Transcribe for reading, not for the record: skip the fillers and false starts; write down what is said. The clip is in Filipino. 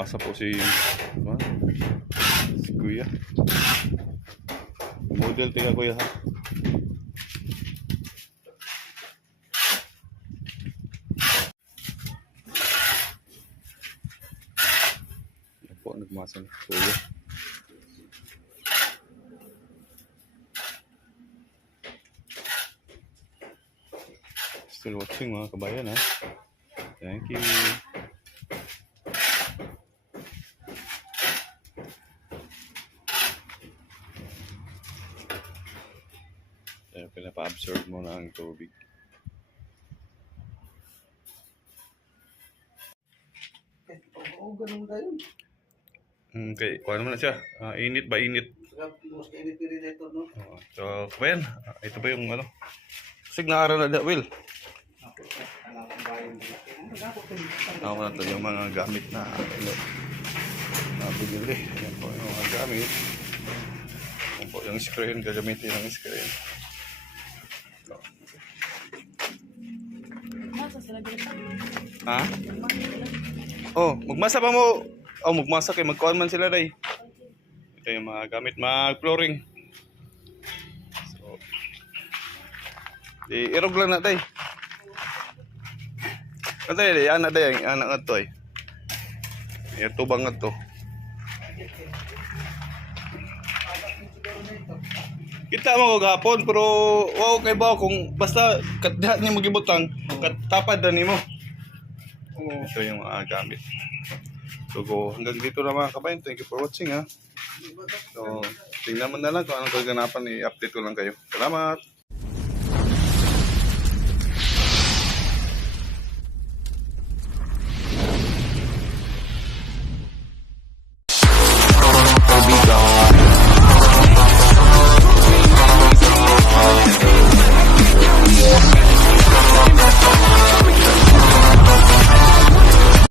Umasa po si Kuya. Model tiga Kuya ha. Yan po, nagmasa si Kuya. Still watching mga kabayan ha. Thank you. Pinapa-absorb mo na ang tubig. Oo, ganun tayo. Okay, kuha naman na siya. Init ba init? Mas init-init ito, no? So, well, ito ba yung ano? Sig na araw na da, Will. Ako na ito yung mga gamit na nabigili. Yan po yung mga gamit. Yan po yung screen, gagamitin ng screen. Ha? Oh, magmasa pa mo. Oh, magmasa kay magkuhan man sila day. Ito yung mga gamit, mag-flooring. So, irog lang na day. Katay day, anak day, anak nga to eh. Ito bang nga to? Kita mo gapon pero wow kay ba kung basta kadha niya magibutang katapad na nimo. Ito yung mga gamit. So hanggang dito na mga kabayan. Thank you for watching ha. So tingnan mo na lang kung anong kaganapan i-update ko lang kayo. Salamat.